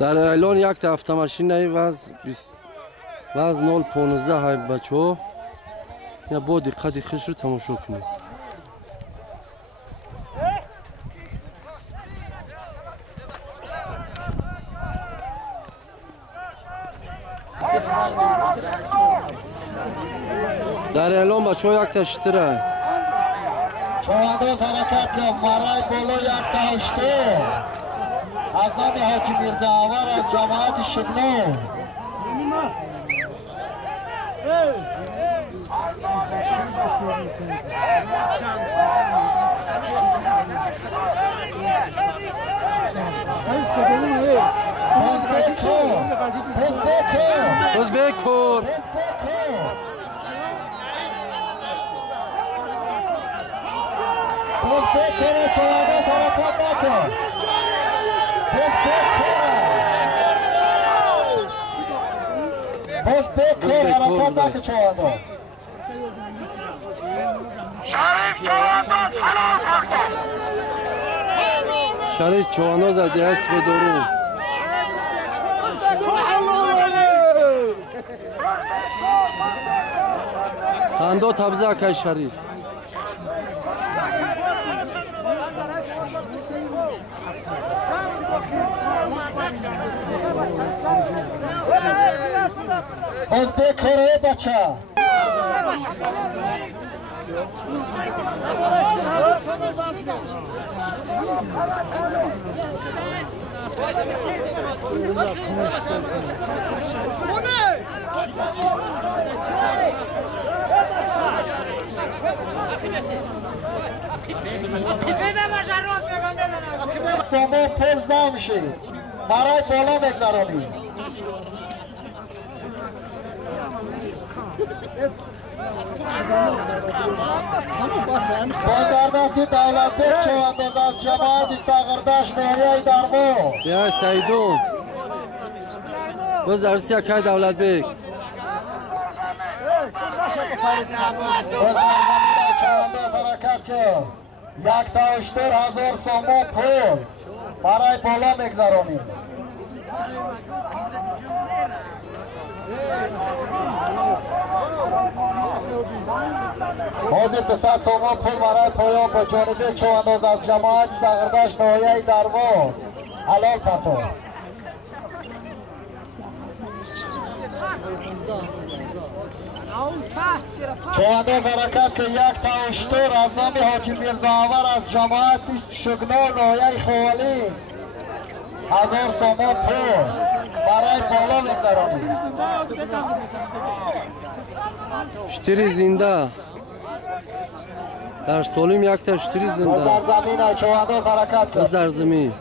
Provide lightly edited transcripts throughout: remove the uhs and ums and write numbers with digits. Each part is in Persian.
در اعلان یک تا автомашинаи ваз 015 ҳай бачаҳо я бо диққати хишро тамошо кунед. در اعلان بچه‌ها یک تا شتره چوانداز حرکت کرد برای بالا یک تا هشته از نام حاجی میرزا آور از جماعت شگنو Özbekor Özbekor çolada sarakat nakon Özbekor harakat nakon çolada Şarif Çovanoz از دست به درون خندو تبزه که شریف Özbekor بچه شما پل زم شید برای بالا بگذارانید باز در دستی دولت بیک چوانداز از جماعت ساغرداش نویه درمو یا سیدون باز در دستی اکای دولت بیک باز در زمین چوانداز حرکت کرد یک تا 8000 سومو پول برای بالا بگذارانید حاضر 200 سومو پول برای پایان با جانب چوانداز از جماعت ساغرداش نویه درواز حلال پرتو چوانداز حرکت که یک تا 80 از نام حاجی میرزا آور از جماعت شگنو نویه خوالی 1000 سومو پول برای بالا بگذارانید شتری زنده در سالیم یک تا شتری زنده باز در زمین چوانداز حرکت باز کرد در زمین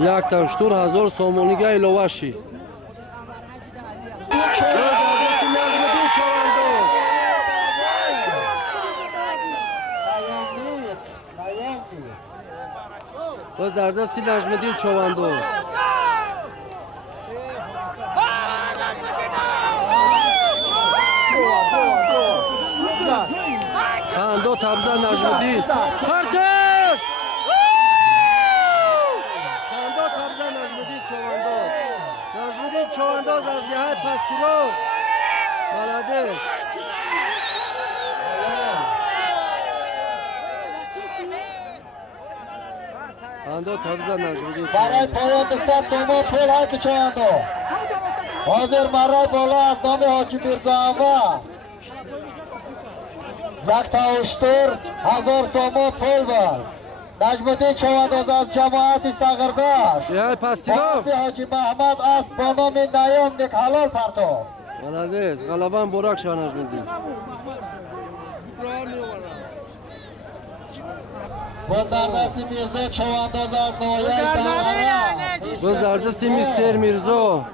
یک تا 8000 سومونیگه ایلوه شید باز در دستی نجمدین چوانداز خندو تبزه نجمدین پرتش خندو تبزه نجمدین چوانداز نجمدین چوانداز از یه پستی رو بلدش برای پایان 200 سومو پول های که چواندو حاضر مرای بالا از نام حاجی میرزا آور یک تا 80,000 سومو پول بر نجمدین چوانداز از جماعت ساغرداش وقتی حاجی محمد است با نام نیام نیک حلال پرتو بلدش غلبان براک شا نجمدین باز در دستی میرزا چوانداز از نویه ساغرداش باز در دستی میستر میرزا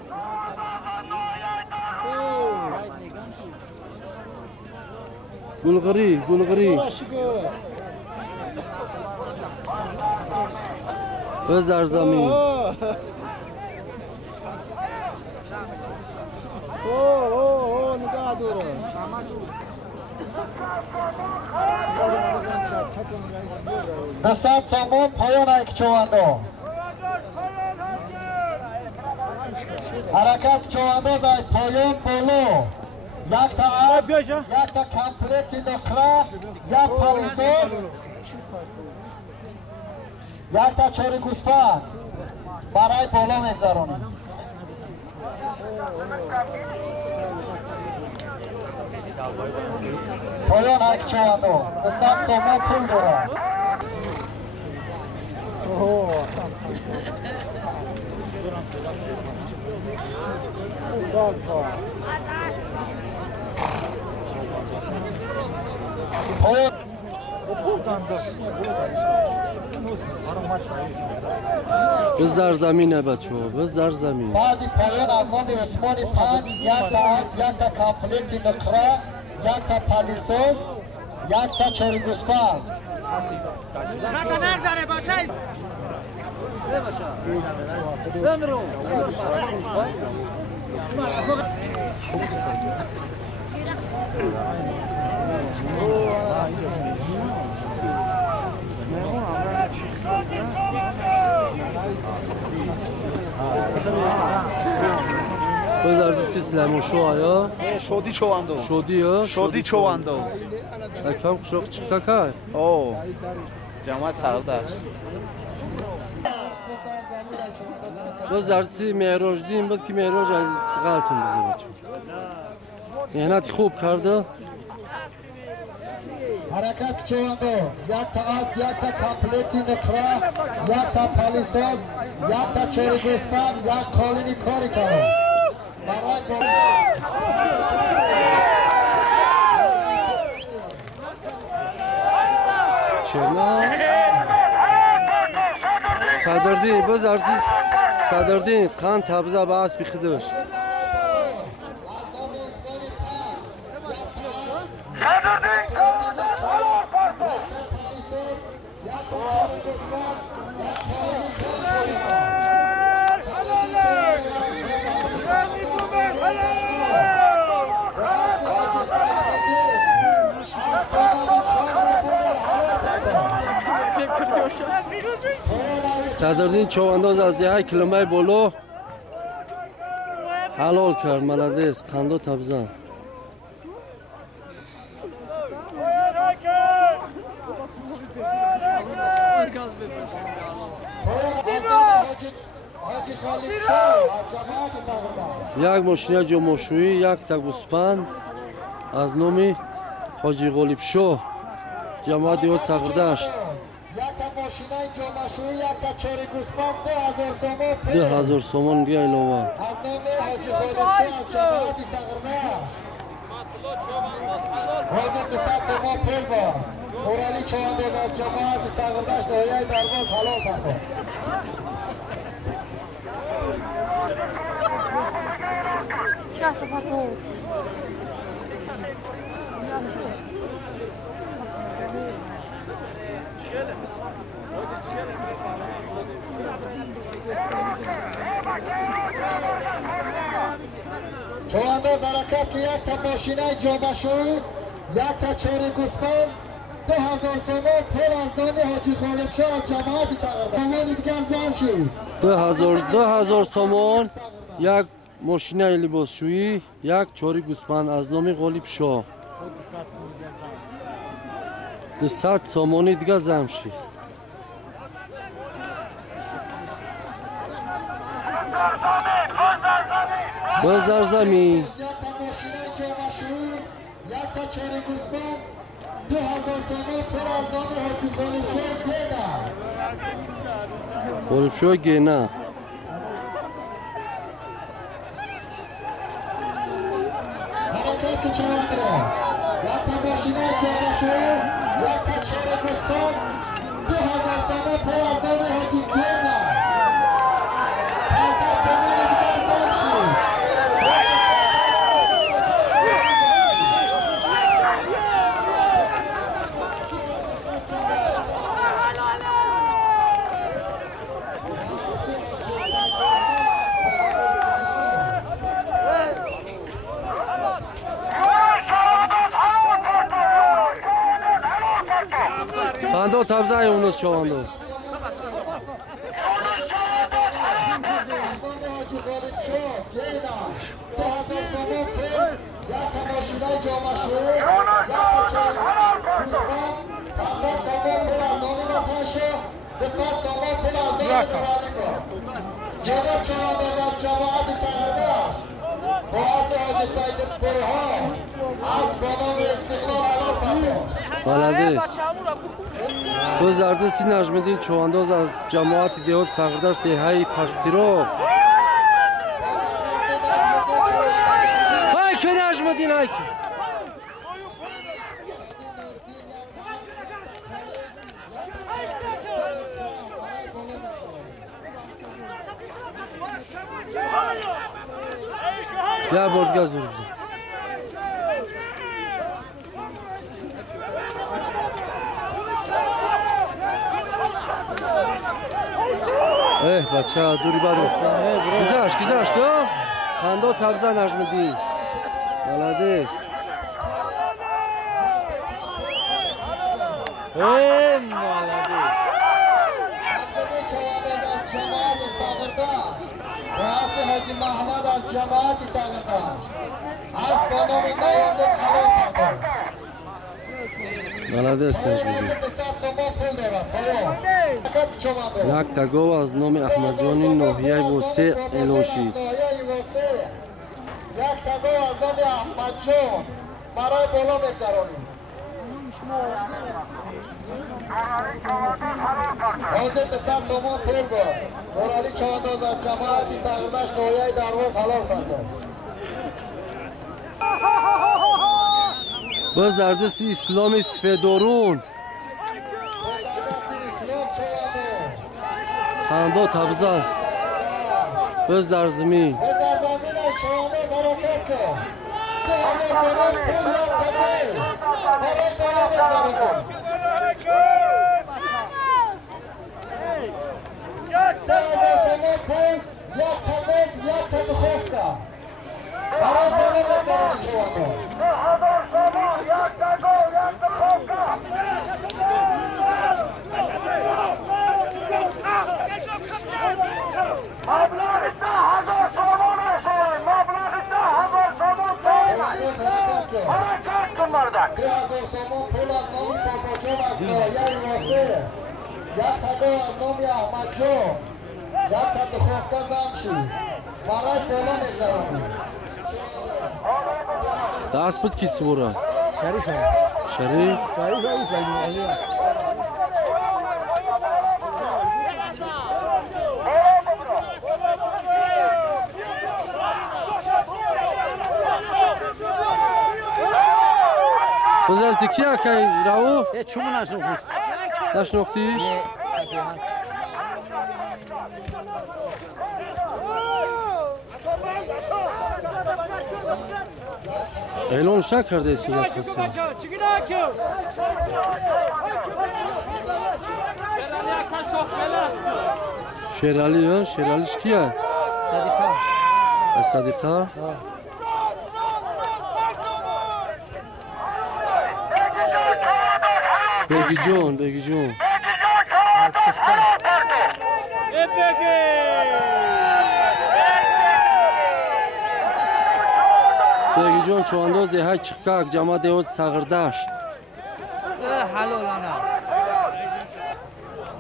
گلغری باز در زمین نگاه دوره 200 سومون پایان یک چوانداز. حرکت چوانداز از پایان بالا. یک تا از، یک تا کمپلیت نخره، یک پالیسوز، یک تا چاری گوسفند برای بالا میگذرانیم. پایان یک چوانداز 200 سومون پول دارد. بذار زمینه بچه ها، بذار زمین. بعدی پایان از نام عثمانی 5 یک تا کمپلیت نقره، یک تا پالیسوز، یک تا چاری گوسفند. خطا نگذره باشه. بذار دستی سلمو شو آیا؟ شودی چوانداز. شودی ها؟ شودی چوانداز. اکم شوق چکا که؟ اوه جماعت سرداشت. بذار دستی معراج دیم بود که معراج از غلطون بزه بچه. مهنت خوب کرده. حرکت چوانداز یک تا از، یک تا کمپلیت نقره، یک تا پالیسوز، یک تا چاری گوسفند، یک قالینی کاری کرد. برای چرا؟ صدردین بذار دست صدردین قان تبزه به اسبی خودش. صدردین چوانداز از 10 کیلومتر بالا حلال کرد. ملدیس قندو تبزه. یک ماشین جمعشویی، یک تا گوسفند از نام حاجی غالب شاه جماعت یاد سغردشت. یک ماشینه جمعشویی، یک تا چاری گوسفند 2000 سومون. 2000 سومون بیا علاوه. از نام حاجی غالب شاه جماعت سغردشت. حاضر 200 سومون پول با. اورالی چوانداز جماعت سغردشت نهایه درباز حلال کرد. چوانداز حرکت یک تا ماشینه جامعشویی، یک تا چاری گوسفند 2000 سومون پول از نام حاجی غالب شاه جماعت سغردشت. سومونی دیگر زن شید. 2000 سومون یک ماشینه لباسشویی، یک چاری گوسفند از نام غالب شاه. 200 سومونی دیگه زم شید. بذار زمین. یک تا ماشینه جامعشویی، یک تا چاری گوسفند 2000 سومون پول از نام حاجی غالب شاه گینا. غالب شاه گینا. حرکت چوانداز یک تا ماشینه جامعشویی، یک تا چاری گوسفند 2000 سومون پول از نام حاجی گینا. 500 سومون دیگر زن شید. Kando tabza Yunus Çovandoz. Malades. Gözlerde Sin Najmedin Çovandoz az cemaat Deot Sagırdaş Dehay Pastiro. Hay ki Najmedin hay ki. Ya Bordgaz vur bize. Bacha duri bado. Gizash to. Kando tabza Najmedin. Malades. Malades. Hacı Mahmud al cemaati sağında. Az konumu neyinde kalır. Malades Najmedin. Yak tagov az nomi Ahmadjonin Nohiyay vose eloshid. Yak tagov az nomi Ahmadjon baray bola bekaroni. Hozir desam tomon pul bor. Orali Çovandoz az cemaati sağındaş Nohiyay darvoz halal qildi. Biz dardisi İslam istifedorun. Kando tabza. Biz darzimi. Dasput ki sura. Şerif. Bizler sikiya kay Rauf. Çumu nasıl olur? Naş noktiş. Elon şakar desin yakası. Şerali ya, Şerali şkiya. Sadika. Sadika. Begijon. Begijon Çovandoz Dehay Çıkkak Cama Deot Sagırdaş. Halolana.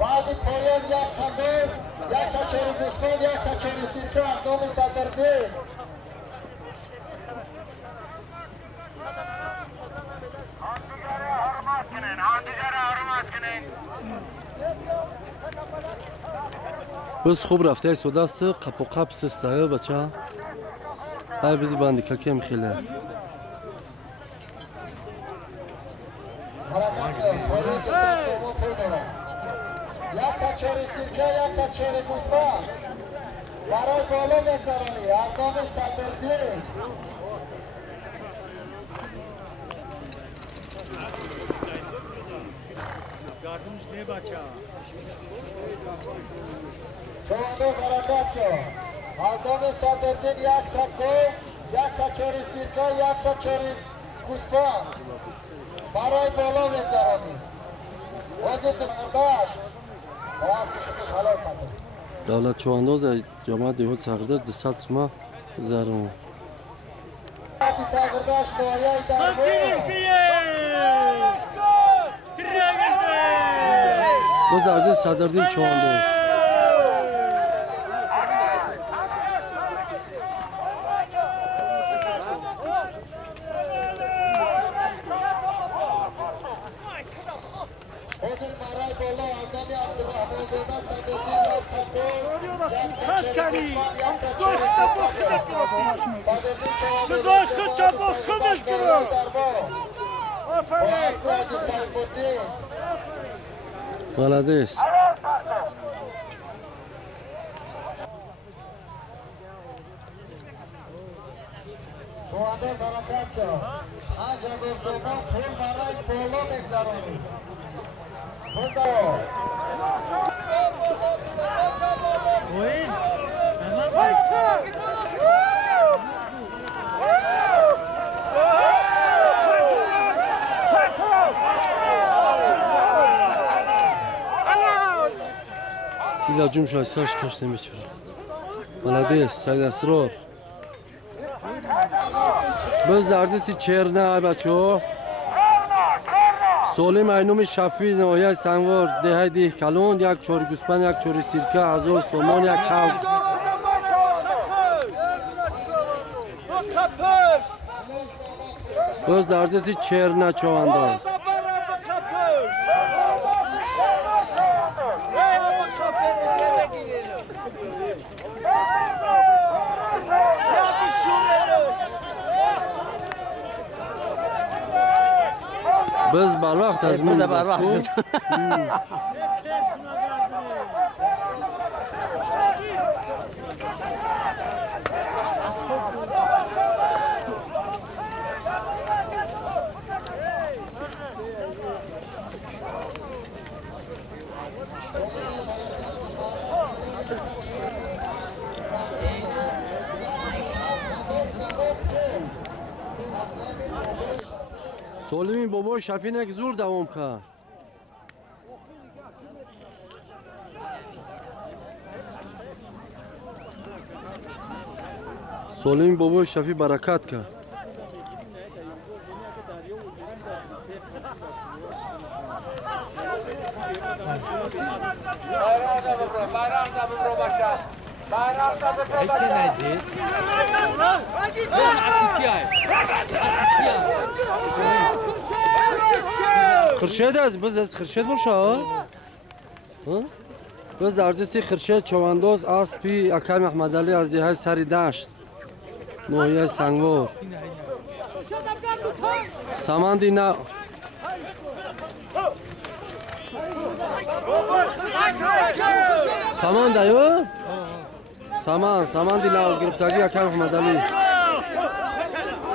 Bazı koyun ya sadır, ya kaçarı kusur, ya kaçarı sirke akdomu satırdı. Biz خوب رفته سوداست قپو قپ سستایه بچه های بیزی باندی که کم خیلی یا کچری سیرکه یا کچری کسبا برای بالا بگذارانی اقدام سردردی Çovandoz hareket şo. Eqdom sardordin یک تکو یک کچری سیرکه یک کچری کسبا برای بالا بگذارانی Davlat çovandoz cemaat dehot sagırdar 200 suma zarım. Bu zardı sadırdil çovandoz. Молодец. İlacım şöyle saç kaçtım içiyorum. Молодец, Сайдасрор. Biz dardisi çerne ay bachoo. Solim aynumi Shafi noya sanvar dehay dih kalon yak chori guspan yak chori sirka hazor somon yak kav. Biz dardisi çerne çovandoz. Biz barvaqt az Biz barvaqt. Solimi bobo Shafinek zur davom ka. Solimi bobo Shafi barakat ka. Xirshid az biz az Xirshid boşa. Biz dardisi Xirshid çovandoz aspi Akam Ahmadali az dihay sari dasht. Nohiye sangvor. Samandina. Saman dayo. Saman dina girftagi Akam Ahmadali.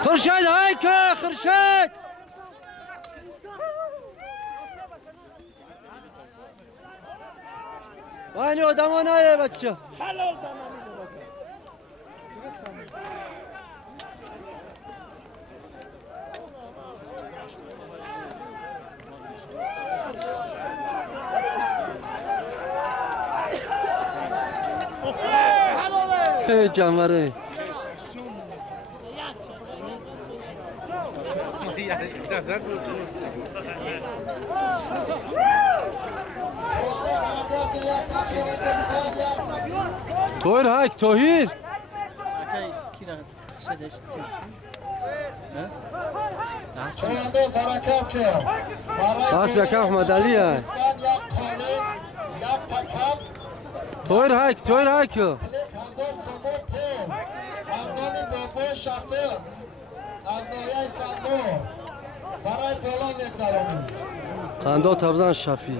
Xirshid hayka Xirshid. Aynı odama ne ya bacca? Hey canları. Tohir hayk Tohir. Bas bir Akam Ahmadali ya. Tohir hayk Qando tabzan Shafi.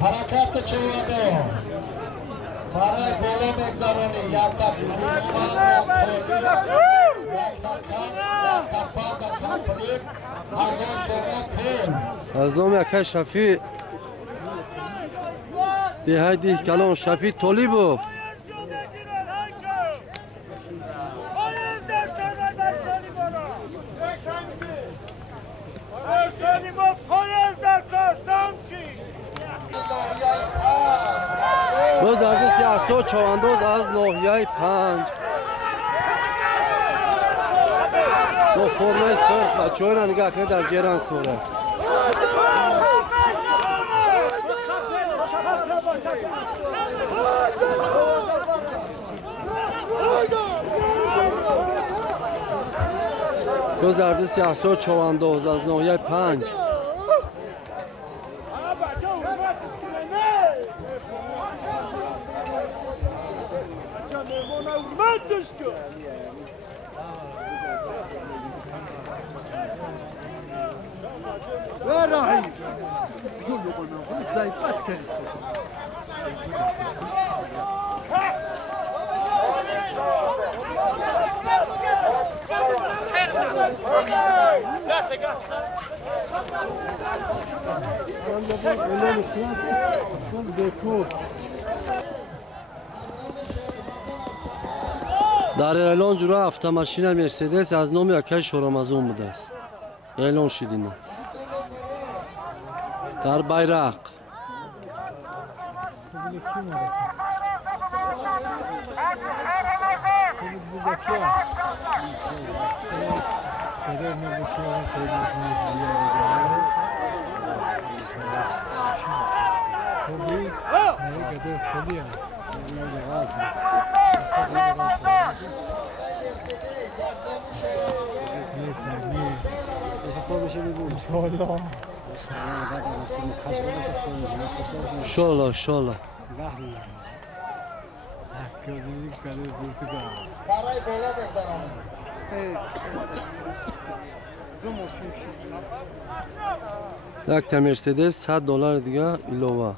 Harakat çevada. Barak bolo megzaroni yakta Az nom yakay Shafi. ده ده کلان شفی طالبو باز در سیاسو چواندوز از ناحیه 5 با فرمای سرخ بچه های نگاه کنه در گران سوره باز در سیاسو چواندوز از ناحیه 5 وين رايحين؟ يقول زي باتكر در اعلان جلو автомашина مرسدس از نام یکی شورامزون بوده است. اعلان شد اینا. در بیرق شالا شالا یک تا مرسدس $100 دیگه ایلوه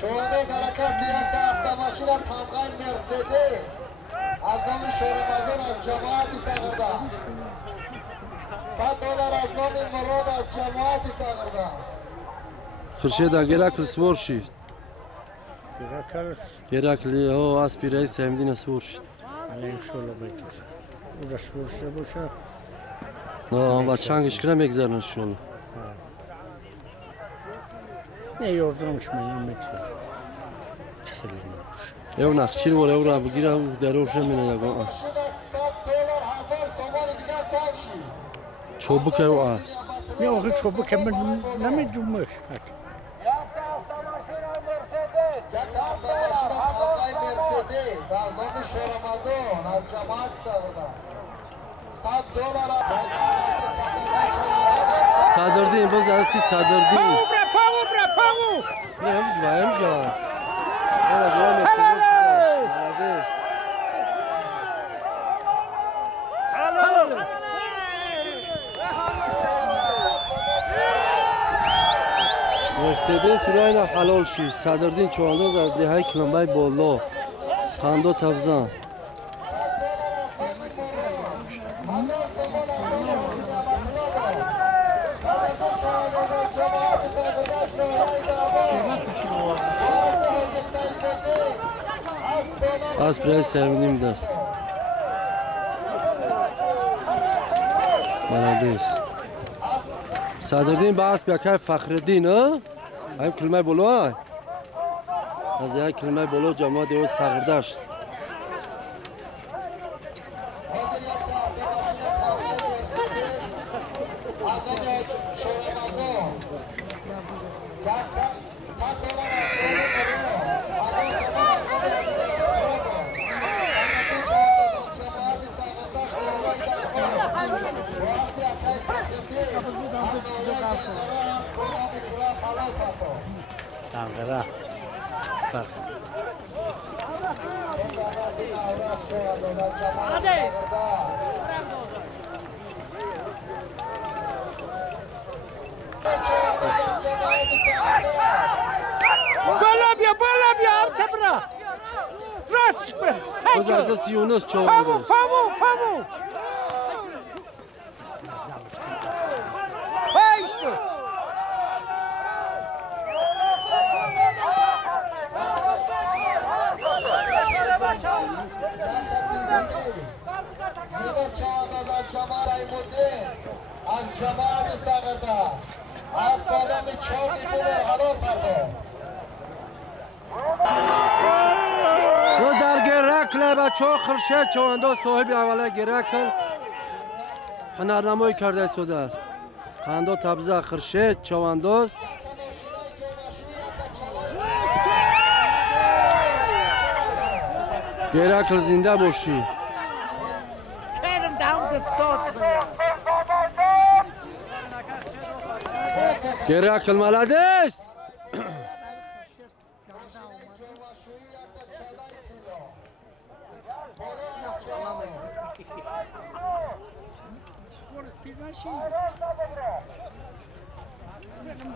چواندوز حرکت یک تا автомашина تمغای مرسدس از نام شورامزون از جماعتی ساغرده $100 از نام مراد از جماعتی ساغرده خورشید گرکل سوار شید گرکل ها اسبی رئیس همدین سوار شید نه چنگش کنم میگذارن شلو نه یوردرمش منم او نخچیر وره او را بگیره او در روشه منه یکان است چوبک او است نه آخه چوبک من نمیدونمش صدردین باز درستی صدردین پاو نه همجا مرسدس راینا حلال شید صدردین چواندوز از دهه کلمبای بالا پندو تفزان از برای سهمینیم دست مالدیس صدردین باز بیاکای فخردین ها این کلمه بلو های از یک کلمه بلو جماعت دیو سغردشت Ankara. Bak. Hadi. Balabya, Altabra. Raspe. Kızarca Siyonuz çoğundu. Pamu. روز در گرکل بچه ها خرشد چوانداز صاحب اوله گرکل هنرنمایی کرده سوده است. خنده تبزه خرشد چوانداز گرکل زنده باشی. گرکل ملدیس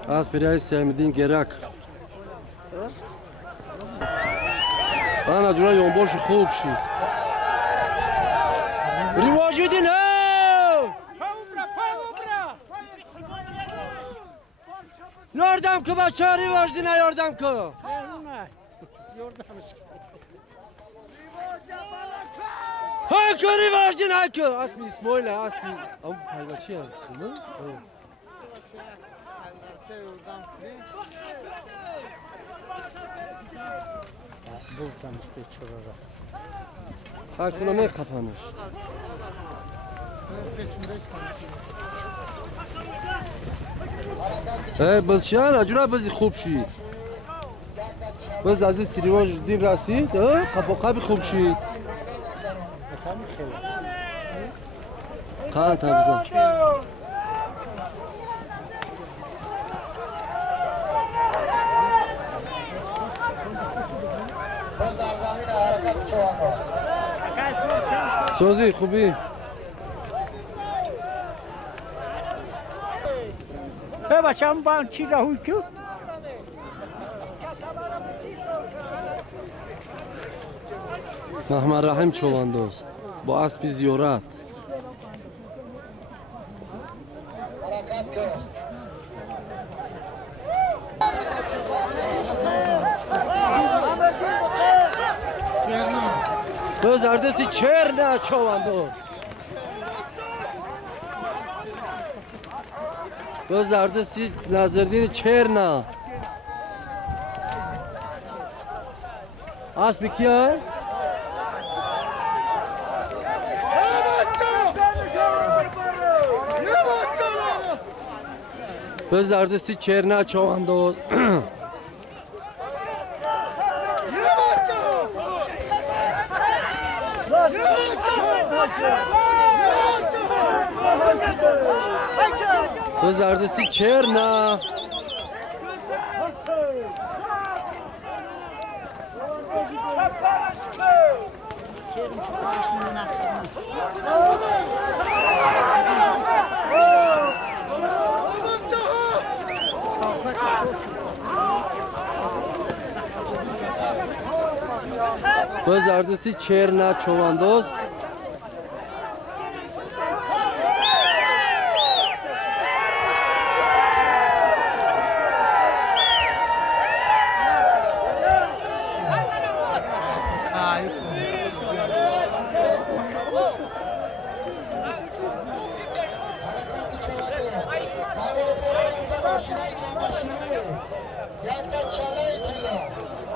از پیرای سیمدین گرک آنا جورا یونباش خوب شید ریواجی دین یاردم که بچه ها ریواج دینه یاردم که های که ریواج دینه های که اسمی اسمایل اسمی او پیوچی هست های کنه می قپانش بس شهر اجرا بزی خوب شید بس از این سریواج دین رسید قبی خوب شید خان تبزن سوزی خوبی باشم با چی راهی که محمد رحیم چوانداز با اسب زیارت به زردستی چرنه چوانداز به زردستی نظردین چرنه اسب کیه؟ به زردستی چرنه چوانداز به زردستی چرنه به زردستی چرنه چوانداز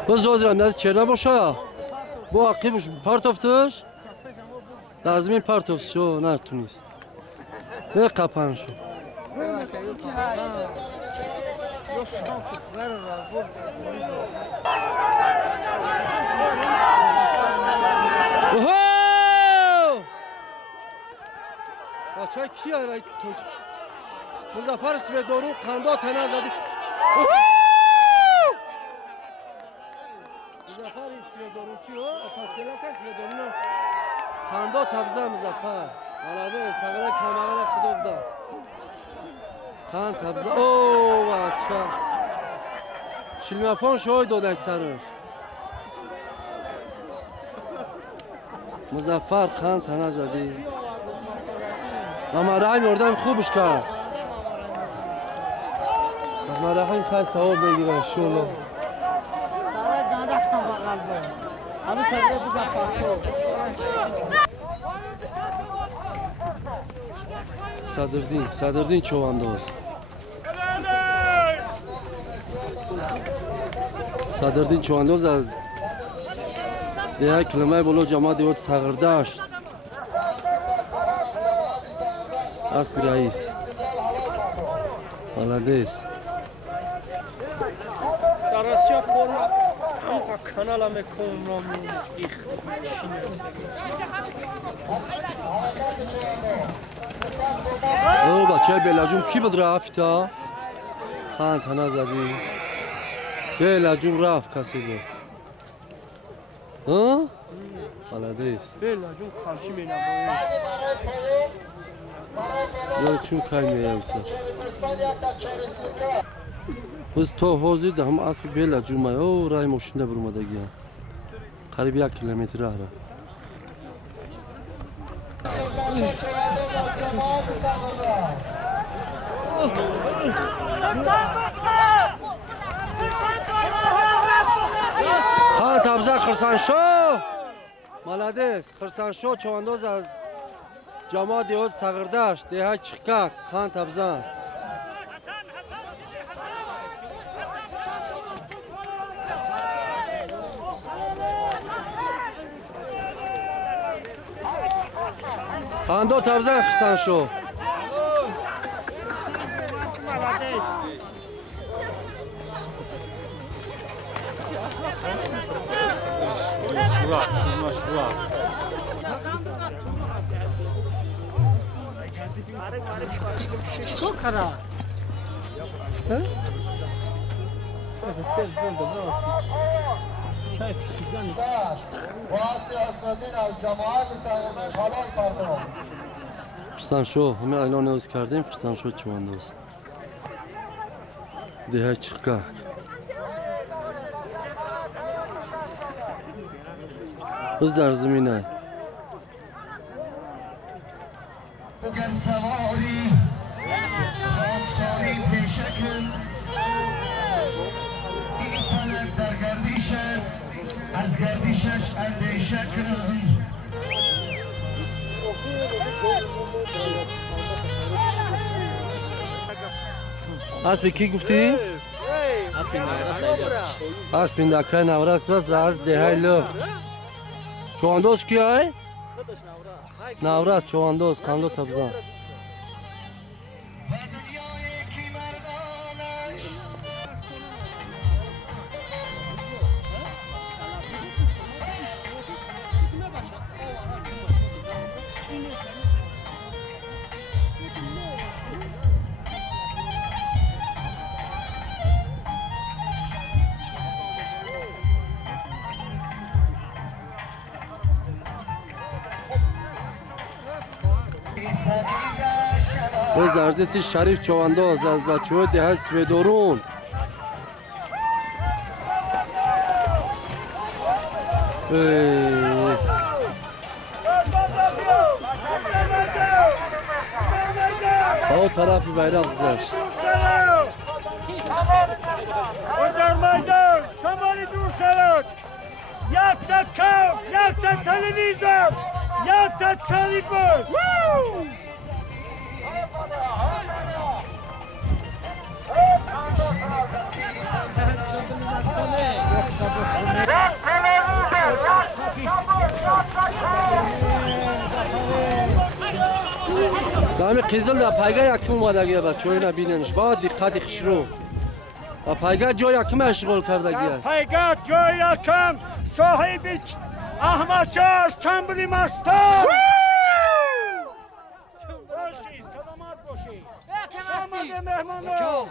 باز دوازرم از چرنه باشه با عقیبش پارتوفتش لازمی پارتوفت شو نتونست نه قپان شو بچه کیه باید تو مظفر سویدارو قنده تنه زدی مظفر سویدارو چی ها؟ اپاسیلت سویدارو قنده تبزه مظفر ملاده سگره کمره خدوب دا خان تبزه اوه بچه شلمفان شوی داده سرش مظفر خان تنه زدی محمد رحیم یاردم خوبش کرد محمد رحیم خواهد ثواب بگیره شولو Sadırdin Çovandoz. Sadırdin Çovandoz az 10 kilometre bolo cama diyor Sağırdaş. As bir reis. Malades. Sarasya forma kanala me konumlanmış ilk. او بچه بلجوم کی بود رفت تا؟ خان تنها زدی بلجوم رفت کسی بود ها؟ بلدیست Belajun kalçı mena یا چون کای میایوسه biz to hozid ham asb belajum o ray moshinde burmadagi qarib 1 kilometr ara Ha tabza Xirsansho Malades Xirsansho Çovandoz az Cama diyor Sağırdaş deha çıkak Xan tabza Xando tabza Xirsansho Что кара? Xirsansho همه اعلان از کردیم Xirsansho Çovandoz deha çıkak biz در زمینه بگن سواری خاکساری پیشکن این فلک در گردش است از گردشش اندیشه کن اسب کی گفتی؟ اسب دکه نوراست بس از دهه لخت Çovandoz kiyay? Navraz Çovandoz Kando tabzan Biz derdesi Şerif Çovandoz az bacheo deha Svedorun o tarafı bayrak güzel. Meydan, şamali dursalar. Yak da kav, yak da televizyon, yak da çalıbız. Dami Qizil da payga yakim اومدگیه بچه‌ها اینا بیننش با دقت خشرو و پایگاه جا یکم اشغال کردگیه پایگاه جا یکم صاحب احمد شاه از چنبلی مستان باشی سلامت باشی شامد مهمانو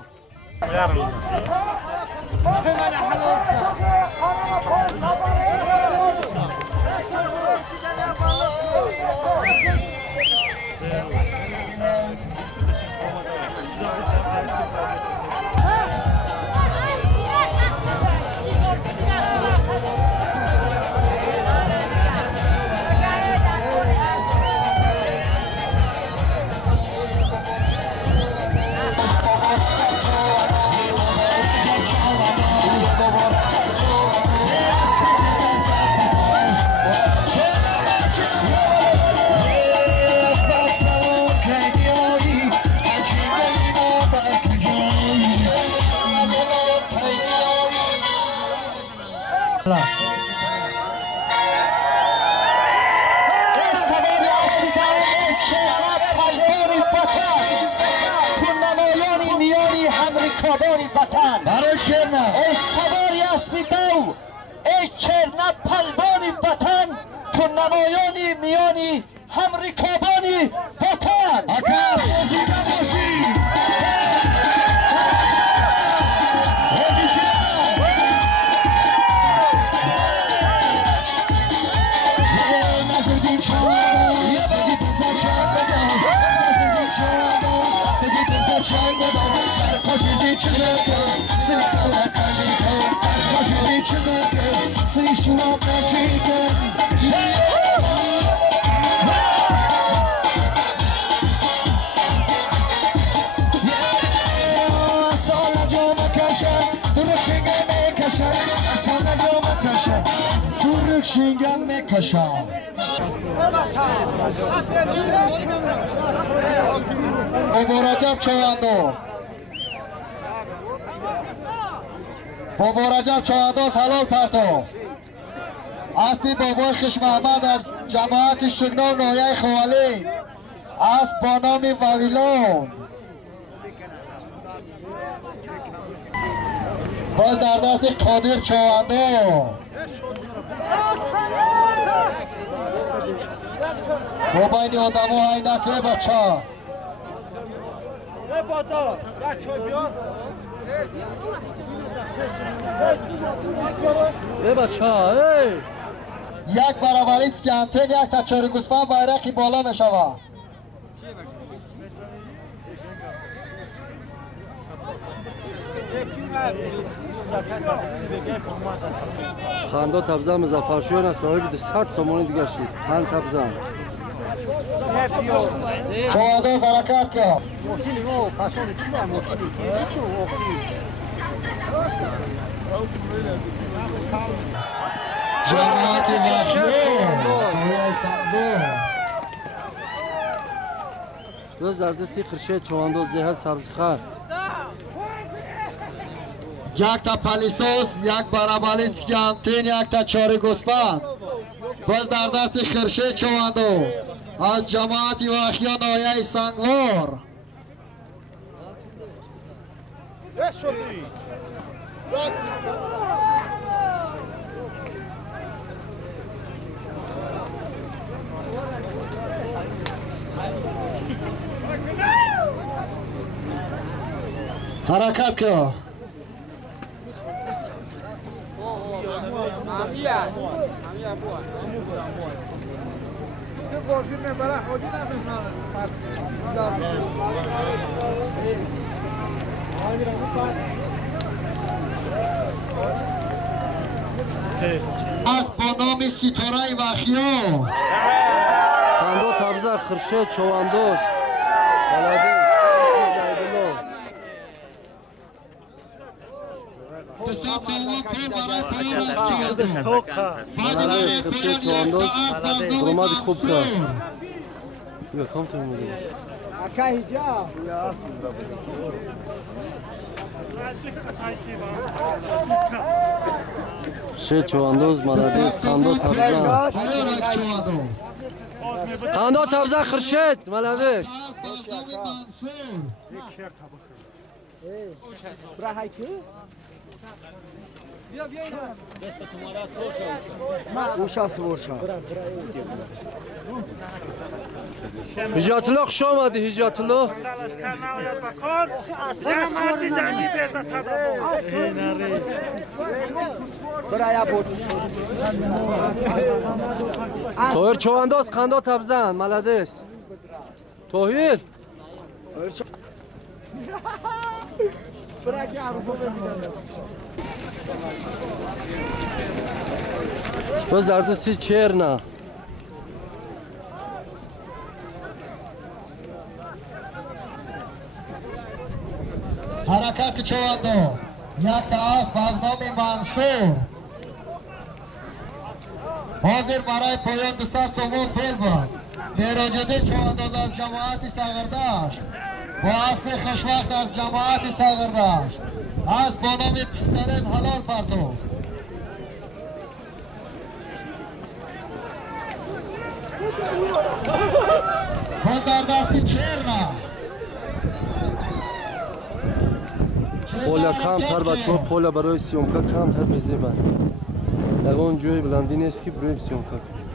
رکابان وطن برای چرنا ای سواری اسبی دو ای چرنا پلوان وطن تو نمایانی میانی هم رکابانی وطن اکا موزیده باشی شینگم میکشم بابا رجب چواندوز بابا رجب چواندوز حلال پرتو اسبی بابا خشم احمد از جماعت شگنا و نایه خوالی اسب با نام وویلون باز در دست قادر چواندوز بابا این آدم ها اینکه بچه یک برابریست که انتین یک تچاری گوسفند بایرقی بالا می شود خنده تبزه مزفرشیان صاحب 100 سامانی دیگه شید خند تبزه چواندوز حرکت که جماعت وحیون روز در دستی خرشه چواندوز دیه سبزخر یک تا پلیسوس یک برابالیت که انتین یک تا چاری گوسفند باز در دست خرشه چواندوز از جماعت وحیون نایه سنگوار حرکت که از با نام ستاره وحیون خنده تبزه خرشه چواندوز تصاد سوما پول برای پایان چواندوز بعد برای پایان یک تا از بازنام منصور یا کام تو میگه شه چواندوز مرادیس خنده تبزه خنده تبزه خرشید ملویس هجات الله خوش آمدی هجات الله توهیر چواندوز خنده تبزه ملویس توهیر باز در دستی چرنا حرکت چواندوز یک تا اسب از نام منصور حاضر برای پایان 200 سوم پول بود میراجده چواندوز از جماعت ساغردشت با اسب خوشوقت از جماعت ساغردشت اسب با نام پستلت حلال پرتو باز در دستی چرنا поля камтар бачаҳо поля барои сёмка камтар мезебанд. Ягон ҷои бландӣ нест ки бирем сёмка кунем.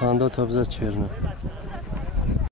Қандо табза черна.